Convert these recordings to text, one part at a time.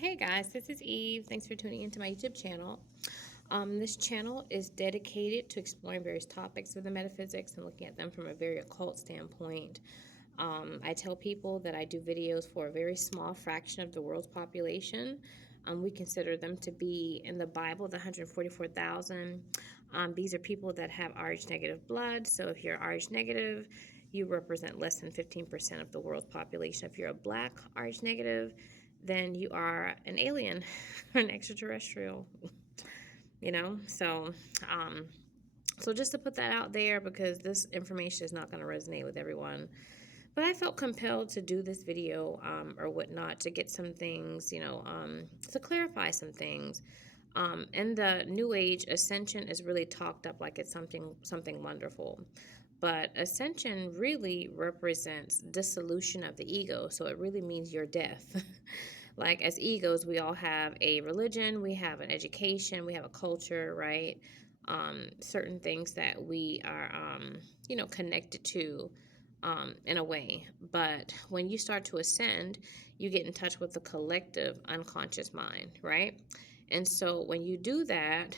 Hey guys, this is Eve. Thanks for tuning into my YouTube channel. This channel is dedicated to exploring various topics of the metaphysics and looking at them from a very occult standpoint. I tell people that I do videos for a very small fraction of the world's population. We consider them to be in the Bible, the 144,000. These are people that have Rh negative blood. So if you're Rh negative, you represent less than 15% of the world's population. If you're a black Rh negative, then you are an alien or an extraterrestrial, you know? Um, so just to put that out there because this information is not going to resonate with everyone. But I felt compelled to do this video or whatnot to get some things, to clarify some things. In the New Age, Ascension is really talked up like it's something wonderful. But Ascension really represents dissolution of the ego. So it really means your death. Like as egos, we all have a religion, we have an education, we have a culture, right? Certain things that we are, connected to in a way. But when you start to ascend, you get in touch with the collective unconscious mind, right? And so when you do that,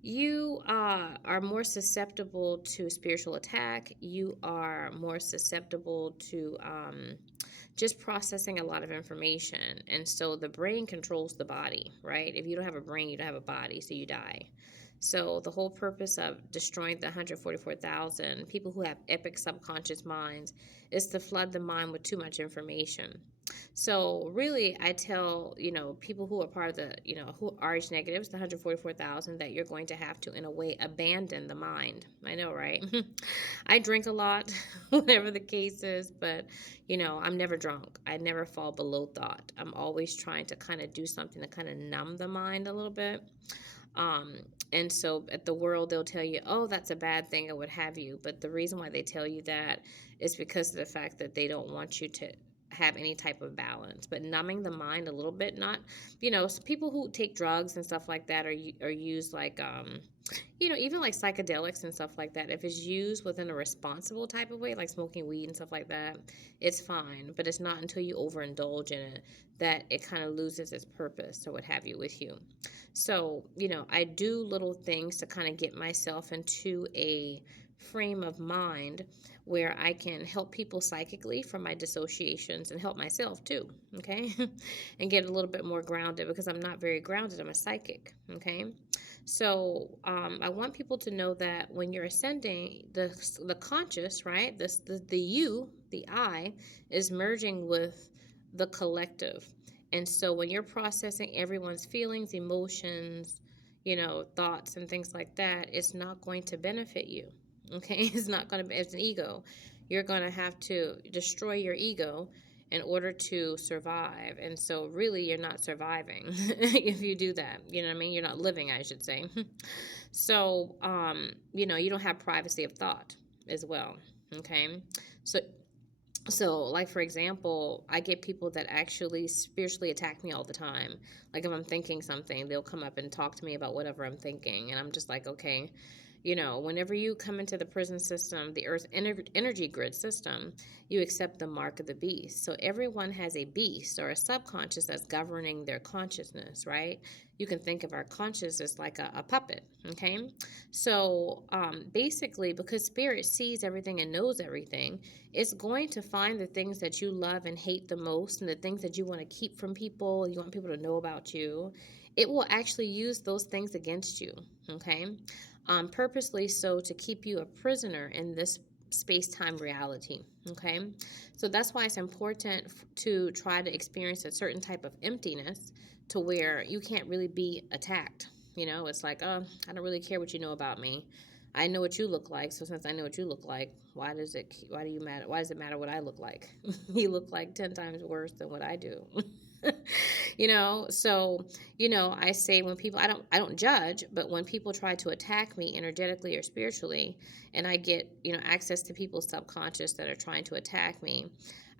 you are more susceptible to spiritual attack. You are more susceptible to just processing a lot of information. And so the brain controls the body, right? If you don't have a brain, you don't have a body, so you die. So the whole purpose of destroying the 144,000 people who have epic subconscious minds is to flood the mind with too much information. So really, I tell, people who are part of the, who are Rh negatives, the 144,000, that you're going to have to, in a way, abandon the mind. I know, right? I drink a lot, whatever the case is, but, I'm never drunk. I never fall below thought. I'm always trying to kind of do something to kind of numb the mind a little bit. Um, and so at the world, they'll tell you, oh, that's a bad thing or what have you. But the reason why they tell you that is because of the fact that they don't want you to have any type of balance. But numbing the mind a little bit, not, people who take drugs and stuff like that or use like, even like psychedelics and stuff like that, if it's used within a responsible type of way, like smoking weed and stuff like that, it's fine. But it's not until you overindulge in it that it kind of loses its purpose or what have you with you. So, I do little things to kind of get myself into a frame of mind where I can help people psychically from my dissociations and help myself too, okay? And get a little bit more grounded because I'm not very grounded. I'm a psychic, okay? So I want people to know that when you're ascending, the conscious, right, the you, the I, is merging with the collective. And so when you're processing everyone's feelings, emotions, thoughts and things like that, it's not going to benefit you. Okay, it's not going to be, it's an ego. You're going to have to destroy your ego in order to survive. And so really you're not surviving if you do that. You know what I mean? You're not living, I should say. So, you don't have privacy of thought as well. Okay. So like for example, I get people that actually spiritually attack me all the time. Like if I'm thinking something, they'll come up and talk to me about whatever I'm thinking, and I'm just like, okay, whenever you come into the prison system, the earth energy grid system, you accept the mark of the beast. So everyone has a beast or a subconscious that's governing their consciousness, right? You can think of our consciousness like a puppet, okay? So basically, because spirit sees everything and knows everything, it's going to find the things that you love and hate the most and the things that you want to keep from people, you want people to know about you. It will actually use those things against you, okay? Purposely so to keep you a prisoner in this space-time reality, okay? So that's why it's important to try to experience a certain type of emptiness to where you can't really be attacked. It's like, oh, I don't really care what you know about me. I know what you look like, so since I know what you look like, why does it matter what I look like? You look like 10 times worse than what I do. So I say when people, I don't judge, but when people try to attack me energetically or spiritually, and I get access to people's subconscious that are trying to attack me,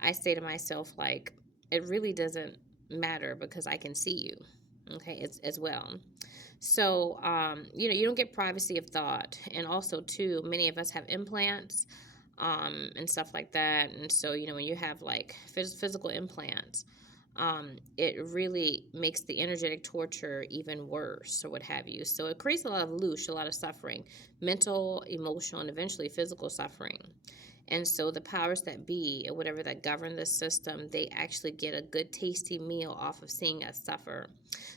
I say to myself, like, it really doesn't matter because I can see you, okay, as well. So you don't get privacy of thought. And also too, many of us have implants and stuff like that. And so when you have like physical implants, it really makes the energetic torture even worse or what have you. So it creates a lot of loosh, a lot of suffering, mental, emotional, and eventually physical suffering. And so the powers that be, or whatever that govern the system, they actually get a good tasty meal off of seeing us suffer.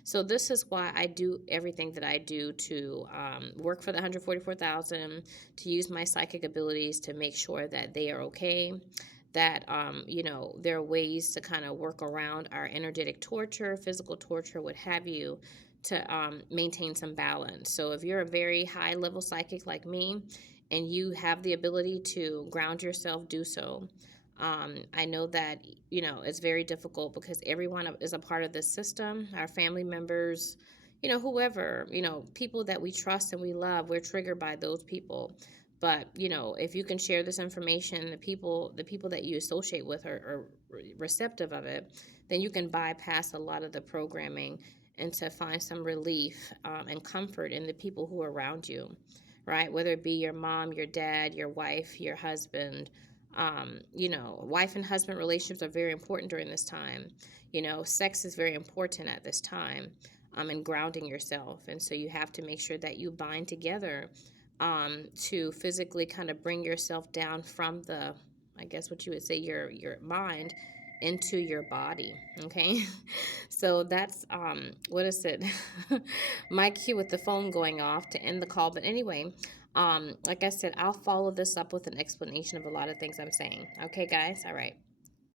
So this is why I do everything that I do to work for the 144,000, to use my psychic abilities to make sure that they are okay, that there are ways to kind of work around our energetic torture, physical torture, what have you, to maintain some balance. So if you're a very high level psychic like me and you have the ability to ground yourself, do so. I know that it's very difficult because everyone is a part of this system. Our family members, whoever, people that we trust and we love, we're triggered by those people. But if you can share this information, the people that you associate with are receptive of it, then you can bypass a lot of the programming and to find some relief and comfort in the people who are around you, right? Whether it be your mom, your dad, your wife, your husband. Wife and husband relationships are very important during this time. Sex is very important at this time, and grounding yourself. And so you have to make sure that you bind together to physically kind of bring yourself down from I guess what you would say, your mind into your body. Okay. So that's what is it? My cue with the phone going off to end the call. But anyway, like I said, I'll follow this up with an explanation of a lot of things I'm saying. Okay, guys. All right.